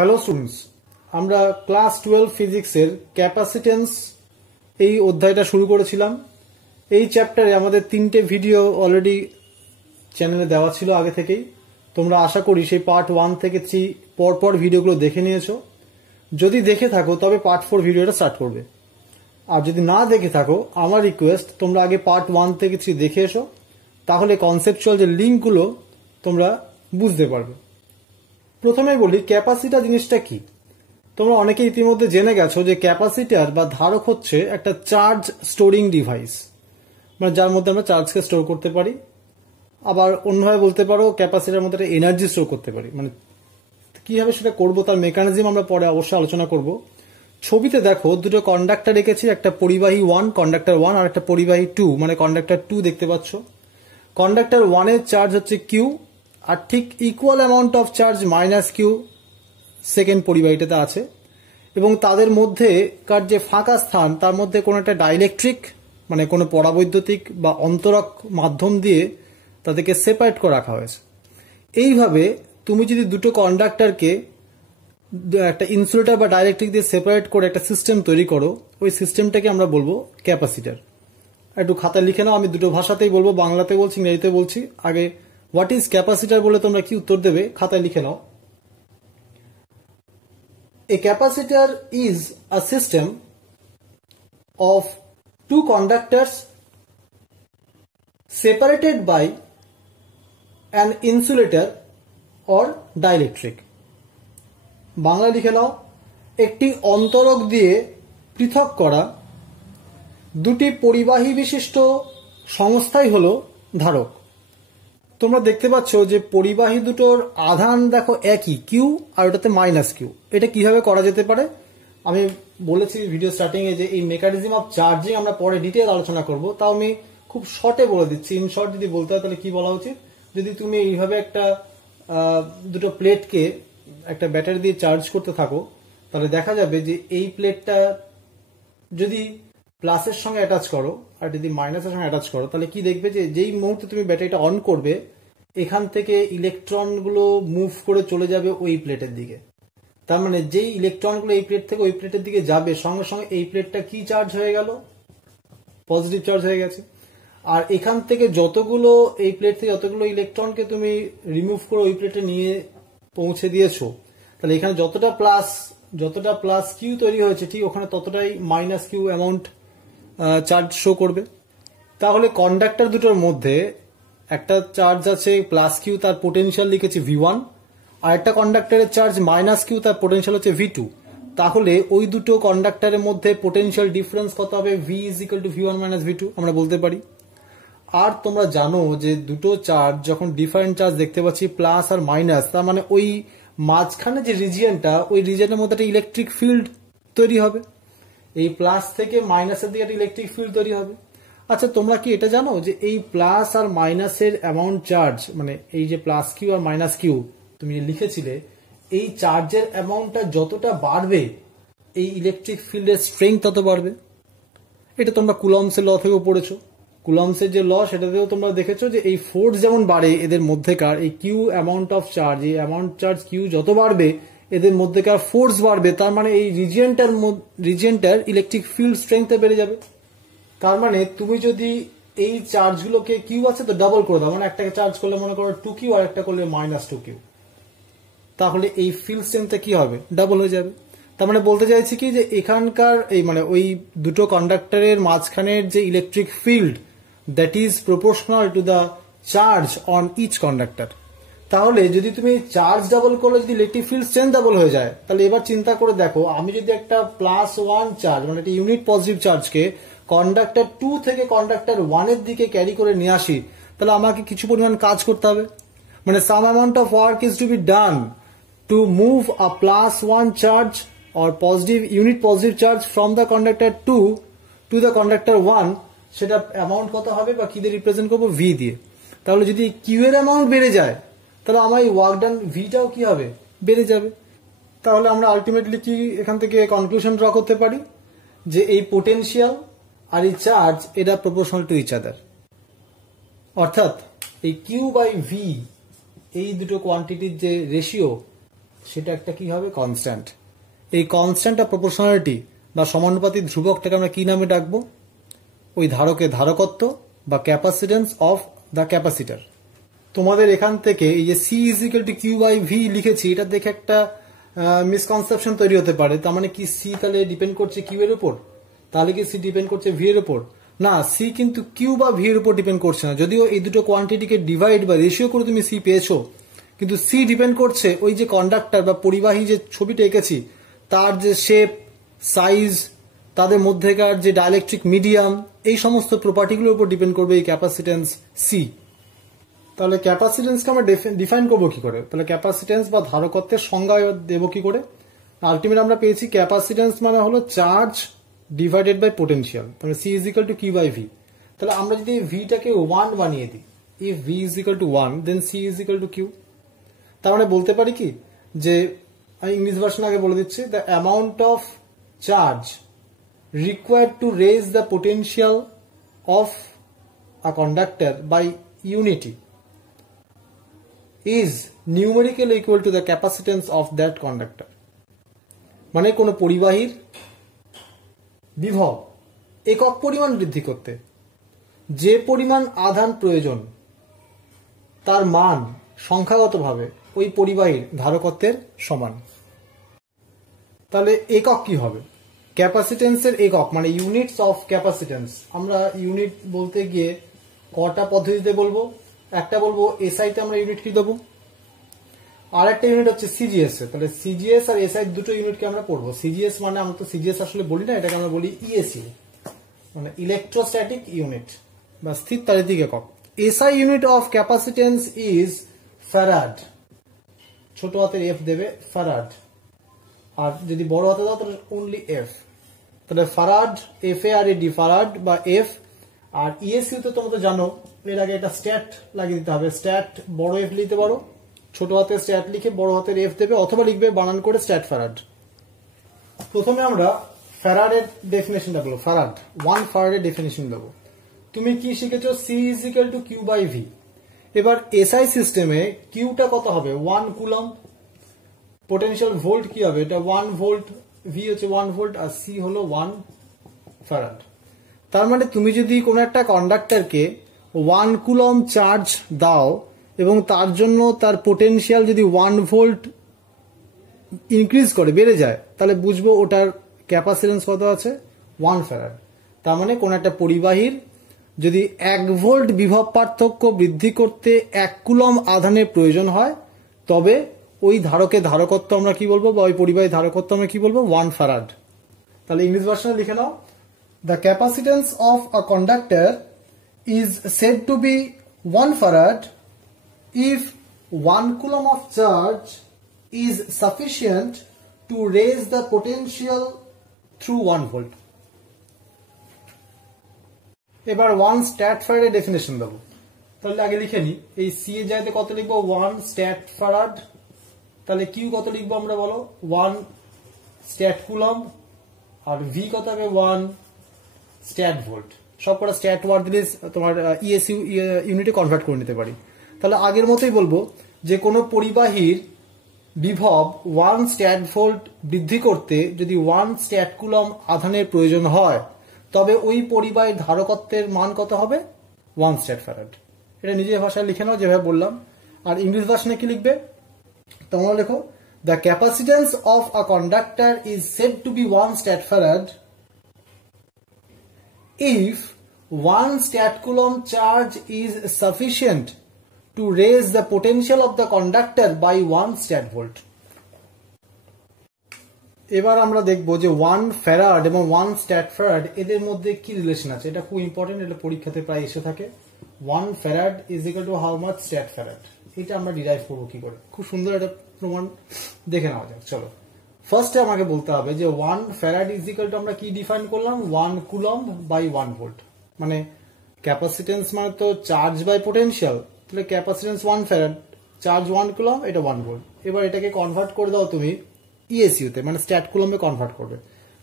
Hello students, আমরা class 12 ফিজিক্সের capacitance এই অধ্যায়টা শুরু করেছিলাম। এই চ্যাপ্টারে আমাদের 3টে ভিডিও অলরেডি চ্যানেলে দেওয়া ছিল আগে থেকেই। তোমরা আশা করি সেই পার্ট 1 থেকে 3 পরপর ভিডিওগুলো দেখে নিয়েছো। যদি দেখে থাকো তবে পার্ট 4 ভিডিওটা স্টার্ট করবে, আর যদি না দেখে থাকো আমার রিকোয়েস্ট তোমরা আগে পার্ট 1 থেকে 3 দেখে এসো, তাহলে কনসেপচুয়াল যে লিঙ্কগুলো তোমরা বুঝতে পারবে। প্রথমে বলি ক্যাপাসিটার জিনিসটা কি। তোমরা অনেকে ইতিমধ্যে জেনে গেছো যে ক্যাপাসিটার বা ধারক হচ্ছে একটা চার্জ স্টোরিং ডিভাইস, মানে যার মধ্যে আমরা চার্জকে স্টোর করতে পারি। আবার অন্যভাবে বলতে পারো ক্যাপাসিটার মধ্যে একটা এনার্জি স্টোর করতে পারি। মানে কিভাবে সেটা করবো তার মেকানিজম আমরা পরে অবশ্যই আলোচনা করব। ছবিতে দেখো দুটো কন্ডাক্টর রেখেছি, একটা পরিবাহী 1 কন্ডাক্টর 1 আর একটা পরিবাহী 2 মানে কন্ডাক্টর 2 দেখতে পাচ্ছ। কন্ডাক্টর 1 এর চার্জ হচ্ছে কিউ, আর ঠিক equal amount of charge minus Q second পরিবাহীটাতে আছে, এবং তাদের মধ্যে কার যে ফাঁকা স্থান তার মধ্যে কোনো একটা ডাইইলেকট্রিক মানে কোনো পরাবৈদ্যুতিক বা অন্তরক মাধ্যম দিয়ে তাদেরকে সেপারেট করে রাখা হয়েছে। এইভাবে তুমি যদি দুটো কন্ডাক্টরকে একটা ইনসুলেটর বা ডাইইলেকট্রিক দিয়ে সেপারেট করে একটা সিস্টেম তৈরি করো, ওই সিস্টেমটাকে আমরা বলবো ক্যাপাসিটার। একটু খাতায় লিখে নাও, আমি দুটো ভাষাতেই বলবো, বাংলাতে বলছি ইংরেজিতে বলছি। আগে হোয়াট ইজ ক্যাপাসিটার বলে তোমরা কি উত্তর দেবে খাতায় লিখে নাও। A capacitor is a system of two conductors separated by an insulator or dielectric. Bangla লিখে নাও, একটি অন্তরক দিয়ে পৃথক করা দুটি পরিবাহী বিশিষ্ট সংস্থাই হলো ধারক। তোমরা দেখতে পাচ্ছ যে পরিবাহী দুটোর আধান দেখো একই, কিউ, আর ওটাতে মাইনাস কিউ। এটা কিভাবে করা যেতে পারে আমি বলেছি ভিডিও স্টার্টিং এ যে এই মেকানিজম অফ চার্জিং আমরা পরে ডিটেইল আলোচনা করব। তাও আমি খুব শর্টে বলে দিচ্ছি। ইন শর্ট যদি বলতে হয় তাহলে কি বলা উচিত, যদি তুমি এইভাবে একটা দুটো প্লেটকে একটা ব্যাটারি দিয়ে চার্জ করতে থাকো, তাহলে দেখা যাবে যে এই প্লেটটা যদি প্লাসের সঙ্গে অ্যাটাচ করো আর যদি মাইনাসের সঙ্গে অ্যাটাচ করো, তাহলে কি দেখবে যে যেই মুহূর্তে তুমি ব্যাটারিটা অন করবে এখান থেকে ইলেকট্রনগুলো মুভ করে চলে যাবে ওই প্লেটের দিকে। তার মানে যেই ইলেকট্রনগুলো এই প্লেট থেকে ওই প্লেটের দিকে যাবে সঙ্গে সঙ্গে এই প্লেটটা কি চার্জ হয়ে গেল, পজিটিভ চার্জ হয়ে গেছে। আর এখান থেকে যতগুলো এই প্লেট থেকে যতগুলো ইলেকট্রনকে তুমি রিমুভ করে ওই প্লেটে নিয়ে পৌঁছে দিয়েছো, তাহলে এখানে যতটা প্লাস কিউ তৈরি হয়েছে ঠিক ওখানে ততটাই minus Q amount charge show করবে। তাহলে কন্ডাক্টর দুটোর মধ্যে একটা চার্জ আছে প্লাস কিউ, তার পোটেনশিয়াল লিখেছি V1, আর একটা কন্ডাক্টরের চার্জ মাইনাস কিউ, তার পোটেনশিয়াল হচ্ছে V2। তাহলে ওই দুটো কন্ডাক্টরের মধ্যে পোটেনশিয়াল ডিফারেন্স কত হবে, V = V1 - V2 আমরা বলতে পারি। আর তোমরা জানো যে দুটো চার্জ যখন ডিফারেন্ট চার্জ দেখতে পাচ্ছি প্লাস আর মাইনাস, তার মানে ওই মাঝখানে যে রিজিয়নটা ওই রিজিয়নের মধ্যে একটা ইলেকট্রিক ফিল্ড তৈরি হবে। এই প্লাস থেকে মাইনাসের দিকে একটা ইলেকট্রিক ফিল্ড তৈরি হবে। আচ্ছা, তোমরা কি এটা জানো যে এই প্লাস আর মাইনাসের অ্যামাউন্ট চার্জ, মানে এই যে plus Q R minus Q তুমি লিখেছিলে, এই চার্জের অ্যামাউন্টটা যতটা বাড়বে এই ইলেকট্রিক ফিল্ডের স্ট্রেংথ তত বাড়বে। এটা তোমরা কুলম্বসের ল থেকেও পড়েছো। কুলম্বসের যে ল সেটাতেও তোমরা দেখেছো যে এই ফোর্স যেমন বাড়ে এদের মধ্যেকার এই কিউ অ্যামাউন্ট অফ চার্জ, এই অ্যামাউন্ট চার্জ কিউ যত বাড়বে এদের মধ্যেকার ফোর্স বাড়বে। তার মানে এই রিজিয়নটার ইলেকট্রিক ফিল্ড স্ট্রেংথ বেড়ে যাবে। তার মানে তুমি যদি এই চার্জগুলোকে কিউ আছে তো ডাবল করে দাও, মানে একটাকে চার্জ করলে মনে করো 2Q আর একটা করলে -2Q, তাহলে এই ফিল্ড স্ট্রেংথটা কি হবে, ডাবল হয়ে যাবে। তার মানে বলতে চাইছি কি যে এখানকার এই মানে ওই দুটো কন্ডাক্টরের মাঝখানের যে electric field that is proportional to the charge on each conductor. তাহলে যদি তুমি চার্জ ডাবল করলে যদি ইলেকট্রিক ফিল্ড স্ট্রেংথ ডাবল হয়ে যায়, তাহলে এবার চিন্তা করে দেখো আমি যদি একটা +1 চার্জ মানে একটা ইউনিট পজিটিভ চার্জকে কন্ডাক্টর 2 থেকে কন্ডাক্টর 1 এর দিকে ক্যারি করে নিয়ে আসি, তাহলে আমাকে কিছু পরিমাণ কাজ করতে হবে। মানে some amount of work is to be done to move a +1 charge or unit positive charge from the conductor 2 to the conductor 1, সেটা অ্যামাউন্ট কত হবে বা কি দিয়ে রিপ্রেজেন্ট করবো, V দিয়ে। তাহলে যদি কিউ এর অ্যামাউন্ট বেড়ে যায় তাহলে আমার এই ওয়ার্ক ডান ভিটাও কি হবে, বেড়ে যাবে। তাহলে আমরা আলটিমেটলি কি এখান থেকে কনক্লুশন ড্র করতে পারি যে এই পোটেনশিয়াল আর এই চার্জ এটা প্রপোর্শনাল টু ইচ আদার। অর্থাৎ এই কিউ বাই ভি এই দুটো কোয়ান্টিটির যে রেশিও সেটা একটা কি হবে, কনস্ট্যান্ট। এই কনস্ট্যান্ট অফ প্রপোর্শনালিটি বা সমানুপাতিক ধ্রুবকটাকে আমরা কি নামে ডাকবো? ওই ধারকের ধারকত্ব বা ক্যাপাসিটেন্স অফ দ্য ক্যাপাসিটার। তোমাদের এখান থেকে এই যে C is equal to Q by V লিখেছি, এটা দেখে একটা মিসকনসেপশন তৈরি হতে পারে। তার মানে কি সি তাহলে ডিপেন্ড করছে কিউ এর উপর? তাহলে কি সি ডিপেন্ড করছে ভি এর উপর? না, সি কিন্তু কিউ বা ভি এর উপর ডিপেন্ড করছে না। যদিও এই দুটো কোয়ান্টিটিকে ডিভাইড বা রেশিও করে তুমি সি পেয়েছো, কিন্তু সি ডিপেন্ড করছে ওই যে কন্ডাক্টর বা পরিবাহী যে ছবিটা এঁকেছি তার যে শেপ, সাইজ, তাদের মধ্যেকার যে ডাইলেকট্রিক মিডিয়াম, এই সমস্ত প্রপার্টিগুলোর উপর ডিপেন্ড করবে এই ক্যাপাসিটেন্স সি। তাহলে ক্যাপাসিটেন্সকে আমরা ডিফাইন করবো কি করে? তাহলে ক্যাপাসিটেন্স বা ধারকত্বের সংজ্ঞা দেবো কি করে? আলটিমেট আমরা পেয়েছি ক্যাপাসিটেন্স মানে হলো চার্জ ডিভাইডেড বাই পোটেনশিয়াল, তাহলে C is equal to Q by V. তাহলে আমরা যদি ভিটাকে 1 বানিয়ে দিই, if V is equal to 1 then C is equal to Q. তার মানে বলতে পারি কি যে, আমি ইংলিশ ভার্সন আগে বলে দিচ্ছি, the amount of charge required to raise the potential of a conductor by unity is numerically equal to the capacitance of that conductor. মানে কোনো পরিবাহীর বিভব একক পরিমাণ বৃদ্ধি করতে যে পরিমাণ আধান প্রয়োজন তার মান সংখ্যাগতভাবে ওই পরিবাহীর ধারকত্বের সমান। তাহলে একক কি হবে? ক্যাপাসিটেন্সের একক মানে ইউনিটস অফ ক্যাপাসিটেন্স। আমরা ইউনিট বলতে গিয়ে কটা পদ্ধতিতে বলবো? একটা বলবো এসআই তে আমরা ইউনিট কি দেবো, আর একটা ইউনিট হচ্ছে সিজিএস এ। তাহলে সিজিএস আর এসআই দুটো ইউনিটকে আমরা পড়বো। সিজিএস মানে আমরা তো সিজিএস আসলে বলি না, এটাকে আমরা বলি ইএসইউ, মানে ইলেকট্রোস্ট্যাটিক ইউনিট বা স্থির তাড়িতিক একক। SI unit of capacitance is farad, ছোট হাতের এফ দেবে, ফ্যারাড। আর যদি বড় হাতে দাও তাহলে অনলি এফ। তাহলে ফারাড, F A R A D, ফারাড বা এফ। আর ইএসইউ তো তোমরা তো জানো, এর আগে একটা স্ট্যাট লাগিয়ে দিতে হবে। স্ট্যাট বড় এফ লিখতে পারো, ছোট হাতের স্ট্যাট লিখে বড় হাতের এফ দেবে, অথবা লিখবে বানান করে স্ট্যাট ফারাড। প্রথমে আমরা ফ্যারাডের ডেফিনেশনটা বলবো। ফারাড, 1 ফারাডের ডেফিনেশন দেবো। তুমি কি শিখেছো? C is equal to Q by V. এবার এসআই সিস্টেমে কিউটা কত হবে? 1 কুলম। পোটেনশিয়াল ভোল্ট কি হবে? এটা 1 ভোল্ট, ভি হচ্ছে 1 ভোল্ট, আর সি হলো 1 ফ্যারাড। তার মানে তুমি যদি কোনো একটা কন্ডাক্টরকে 1 কুলম চার্জ দাও এবং তার জন্য তার পোটেনশিয়াল যদি 1 ভোল্ট ইনক্রিজ করে, বেড়ে যায়, তাহলে বুঝবো ওটার ক্যাপাসিটেন্স কত আছে? 1 ফ্যারাড। তার মানে কোন একটা পরিবাহীর যদি 1 ভোল্ট বিভব পার্থক্য বৃদ্ধি করতে 1 কুলম আধানের প্রয়োজন হয়, তবে ওই ধারকের ধারকত্ব আমরা কি বলবো, বা ওই পরিবাহী ধারকত্ব আমরা কি বলবো? 1 ফ্যারাড। তাহলে ইংলিশ ভার্সনে লিখে নাও, the capacitance of a conductor is said to be 1 farad if 1 coulomb of charge is sufficient to raise the potential through 1 volt. এবার 1 স্ট্যাট ফ্যারাডের ডেফিনেশন দেবো। তাহলে আগে লিখে নি, এই সি এর জায়গাতে কত লিখবো? 1 স্ট্যাট ফ্যারাড। তাহলে কিউ কত লিখবো আমরা বলো? 1 স্ট্যাট কুলম। আর ভি কত হবে? 1 স্ট্যাট ভোল্ট। সবকটা স্ট্যাট ওয়ার্ড দিলে তোমার ইএসইউ ইউনিটে কনভার্ট করে নিতে পারি। তাহলে আগের মতোই বলবো যে কোনো পরিবাহীর বিভব 1 স্ট্যাট ভোল্ট বৃদ্ধি করতে যদি 1 স্ট্যাট কুলম আধানের প্রয়োজন হয়, তবে ওই পরিবাহীর ধারকত্বের মান কত হবে? 1 স্ট্যাট ফ্যারাড। এটা নিজের ভাষায় লিখে নাও যেভাবে বললাম। আর ইংলিশ ভার্সনে কি লিখবে? তোমরা লেখো, the capacitance of a conductor is said to be 1 stat farad if 1 stat coulomb charge is sufficient to raise the potential of the conductor by 1 stat volt. এবার আমরা দেখবো যে 1 ফ্যারাড এবং 1 স্ট্যাট ফ্যারাড এদের মধ্যে কি রিলেশন আছে। এটা খুব ইম্পর্টেন্ট, এটা পরীক্ষাতে প্রায় এসে থাকে। 1 farad is equal two how much stat farad. এটা আমরা ডিরাইভ করবো কি করে? খুব সুন্দর একটা প্রমাণ দেখে নেওয়া যাক। চলো, ফার্স্টে আমাকে বলতে হবে যে 1 ফ্যারাড ইজ ইকুয়াল টু আমরা কি ডিফাইন করলাম? 1 কুলম বাই 1 ভোল্ট। মানে ক্যাপাসিটেন্স মানে তো চার্জ বাই পোটেনশিয়াল। তাহলে ক্যাপাসিটেন্স 1 ফ্যারাড, চার্জ 1 কুলম, এটা 1 ভোল্ট। এবার এটাকে কনভার্ট করে দাও তুমি ইএসইউতে, মানে স্ট্যাট কুলমে কনভার্ট করবে।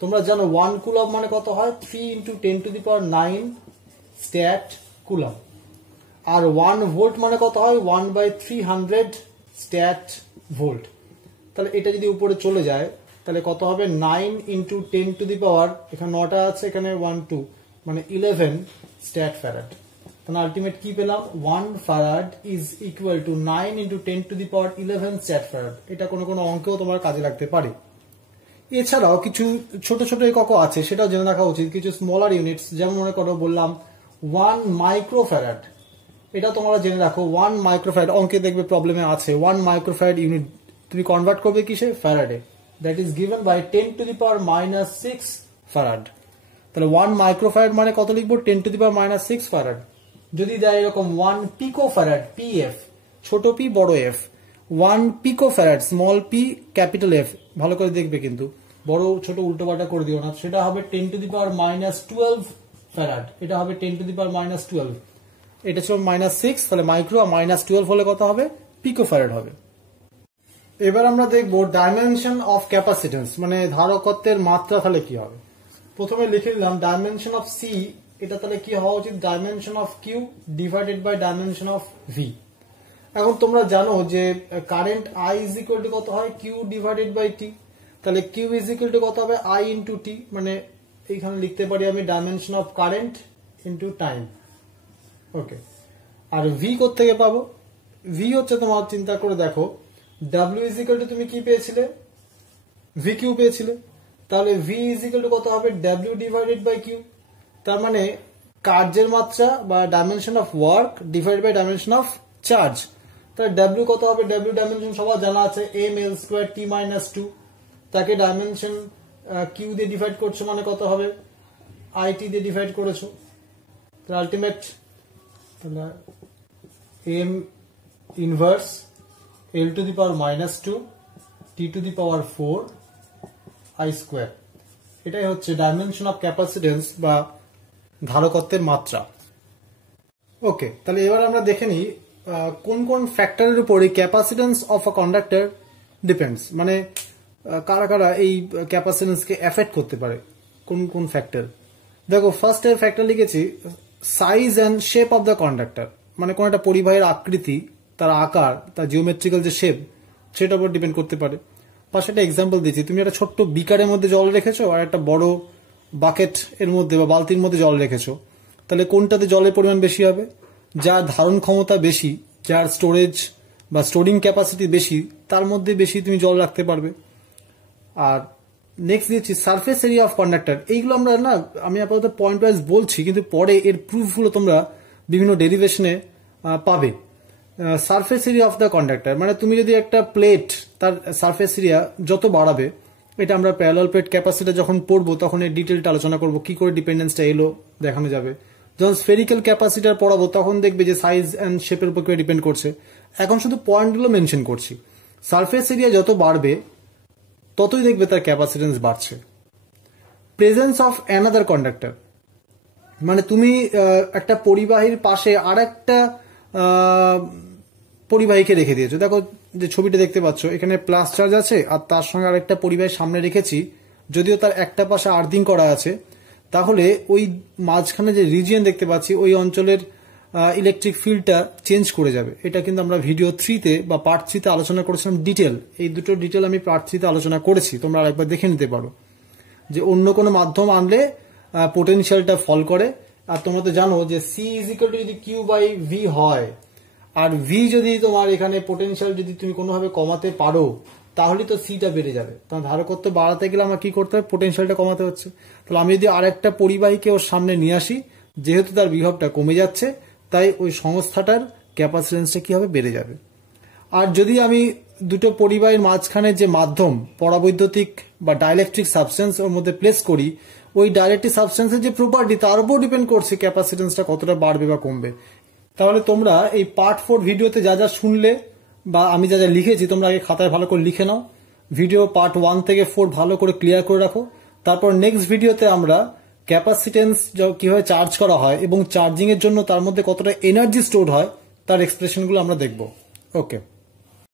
তোমরা জানো 1 কুলম মানে কত হয়? 3 × 10⁹ স্ট্যাট কুলম। আর 1 ভোল্ট মানে কত হয়? 1/300 স্ট্যাট ভোল্ট। তাহলে এটা যদি উপরে চলে যায় তাহলে কত হবে 9 ইন্টু 10 টু দি পাওয়ার, এখানে 9টা আছে, এখানে 1 2 মানে 11 স্ট্যাট ফ্যারাড। তাহলে আলটিমেট কি পেলাম, 1 farad is equal two 9 into 10 to the power 11 stat farad. এটা কোনো কোনো অঙ্কেও তোমার কাজে লাগতে পারে। এছাড়াও কিছু ছোট ছোট একক আছে, সেটাও জেনে রাখা উচিত। কিছু স্মলার ইউনিটস, যেমন মনে করো বললাম 1 মাইক্রোফ্যারাড, এটা তোমরা জেনে রাখো। 1 মাইক্রোফ্যারাড অঙ্কে দেখবে প্রবলেমে আছে, 1 মাইক্রোফ্যারাড ইউনিট তুমি কনভার্ট করবে কিসে, ফ্যারাডে। That is given by 10 to the power -6 farad. তাহলে 1 মাইক্রোফ্যারাড মানে কত লিখবো, 10 টু দি পাওয়ার -6 ফ্যারাড। যদি দেয় এরকম 1 পিকোফ্যারাড, পিএফ ছোট পি বড় F, 1 picofarad small P capital F, ভালো করে দেখবে কিন্তু বড় ছোট উল্টো পাল্টা করে দিও না, সেটা হবে 10 টু দি পাওয়ার -12 ফ্যারাড। এটা হবে 10 টু দি পাওয়ার -12, এটা ছিল -6, তাহলে মাইক্রো আর -12 হলে কত হবে, পিকোফ্যারাড হবে। এবার আমরা দেখবো ডাইমেনশন অফ ক্যাপাসিটেন্স, মানে ধারকত্বের মাত্রা তাহলে কি হবে। প্রথমে লিখে দিলাম ডাইমেনশন অফ সি, এটা তাহলে কি হওয়া উচিত, dimension of Q divided by dimension of V. এখন তোমরা জানো যে current I is equal to কত হয়, কিউ ডিভাইডেড বাই টি। তাহলে কিউ ইজ ইকুয়াল টু কত হবে, আই ইন্টু টি, মানে এইখানে লিখতে পারি আমি dimension of current into time. Okay, আর ভি কোত্থেকে পাবো, ভি হচ্ছে তোমার চিন্তা করে দেখো, ডাব্লিউ ইজ ইকুয়াল টু তুমি কি পেয়েছিলে, ভি কিউ পেয়েছিলে। তাহলে ভি ইজ ইকুয়াল টু কত হবে, ডাব্লিউ ডিভাইডেড বাই কিউ। তার মানে কার্যের মাত্রা বা dimension of work divide by dimension of charge. তাহলে ডাব্লিউ কত হবে, ডাব্লিউ ডাইমেনশন সবার জানা আছে, এম এল স্কোয়ার টি -2, তাকে ডাইমেনশন কিউ দিয়ে ডিভাইড করছো মানে কত হবে, আই টি দিয়ে ডিভাইড করেছো। তাহলে আলটিমেট তাহলে M inverse L to the power -2 T to the power 4 I square. এটাই হচ্ছে ডাইমেনশন অফ ক্যাপাসিটেন্স বা ধারকত্বের মাত্রা। ওকে, তাহলে এবার আমরা দেখে নিই কোন কোন ফ্যাক্টরের উপরে capacitance of a conductor depends, মানে কারা কারা এই ক্যাপাসিটেন্সকে এফেক্ট করতে পারে, কোন কোন ফ্যাক্টর। দেখো ফার্স্ট এর ফ্যাক্টর লিখেছি size and shape of the conductor, মানে কোন একটা পরিবাহীর আকৃতি, তার আকার, তার জিওমেট্রিক্যাল যে শেপ, সেটার উপর ডিপেন্ড করতে পারে। পাশে একটা এক্সাম্পল দিচ্ছি, তুমি একটা ছোট্ট বিকারের মধ্যে জল রেখেছো আর একটা বড় বাকেট এর মধ্যে বা বালতির মধ্যে জল রেখেছো, তাহলে কোনটাতে জলের পরিমাণ বেশি হবে, যার ধারণ ক্ষমতা বেশি, যার স্টোরেজ বা স্টোরিং ক্যাপাসিটি বেশি, তার মধ্যে বেশি তুমি জল রাখতে পারবে। আর নেক্সট দিচ্ছি সারফেস এরিয়া অফ কন্ডাক্টর। এইগুলো আমরা না, আমি আপাতত পয়েন্ট ওয়াইজ বলছি, কিন্তু পরে এর প্রুফগুলো তোমরা বিভিন্ন ডেরিভেশনে পাবে। Surface area of the conductor মানে তুমি যদি একটা প্লেট, তার সারফেস এরিয়া যত বাড়াবে, এটা আমরা প্যারালাল প্লেট ক্যাপাসিটার যখন পড়বো তখন এর ডিটেলটা আলোচনা করবো, কি করে ডিপেন্ডেন্সটা এলো দেখানো যাবে। যখন স্ফেরিক্যাল ক্যাপাসিটার পড়াবো তখন দেখবে যে সাইজ অ্যান্ড শেপের উপর ডিপেন্ড করছে। এখন শুধু পয়েন্টগুলো মেনশন করছি। সারফেস এরিয়া যত বাড়বে ততই দেখবে তার ক্যাপাসিটেন্স বাড়ছে। প্রেজেন্স অফ অ্যানাদার কন্ডাক্টর মানে তুমি একটা পরিবাহীর পাশে আর একটা পরিবাহীকে রেখে দিয়েছো। দেখো যে ছবিটা দেখতে পাচ্ছ, এখানে প্লাস চার্জ আছে আর তার সঙ্গে আরেকটা পরিবাহীর সামনে রেখেছি, যদিও তার একটা পাশে আর্থিং করা আছে, তাহলে ওই মাঝখানে যে রিজিয়ন দেখতে পাচ্ছি ওই অঞ্চলের ইলেকট্রিক ফিল্ডটা চেঞ্জ করে যাবে। এটা কিন্তু আমরা ভিডিও 3-তে বা পার্ট 3-তে আলোচনা করেছিলাম ডিটেল। এই দুটো ডিটেল আমি পার্ট 3-তে আলোচনা করেছি, তোমরা আরেকবার দেখে নিতে পারো। যে অন্য কোনো মাধ্যম আনলে পোটেনশিয়ালটা ফল করে। আর তোমরা তো জানো যে সি ইজ ইকুয়াল টু যদি কিউ বাই ভি হয়, আর ভি যদি তোমার এখানে পোটেনশিয়াল যদি তুমি কোনোভাবে কমাতে পারো, তাহলে তো সিটা বেড়ে যাবে। তোমার ধারকত্ব বাড়াতে গেলে আমার কি করতে হবে, পোটেনশিয়ালটা কমাতে হচ্ছে। তাহলে আমি যদি আরেকটা পরিবাহীকে ওর সামনে নিয়ে আসি, যেহেতু তার বিভবটা কমে যাচ্ছে, তাই ওই সংস্থাটার ক্যাপাসিটেন্সটা কি হবে, বেড়ে যাবে। আর যদি আমি দুটো পরিবাহীর মাঝখানে যে মাধ্যম পরাবৈদ্যুতিক বা ডাইলেকট্রিক সাবস্টেন্স ওর মধ্যে প্লেস করি, ওই ডাইলেকট্রিক সাবস্টেন্সের যে প্রপার্টি তার উপর ডিপেন্ড করছে ক্যাপাসিটেন্সটা কতটা বাড়বে বা কমবে। তাহলে তোমরা এই পার্ট 4 ভিডিওতে যা যা শুনলে বা আমি যা যা লিখেছি, তোমরা আগে খাতায় ভালো করে লিখে নাও। ভিডিও পার্ট 1 থেকে 4 ভালো করে ক্লিয়ার করে রাখো। তারপর নেক্সট ভিডিওতে আমরা ক্যাপাসিটেন্স কিভাবে চার্জ করা হয় এবং চার্জিং এর জন্য তার মধ্যে কতটা এনার্জি স্টোর হয় তার এক্সপ্রেশনগুলো আমরা দেখব। ওকে।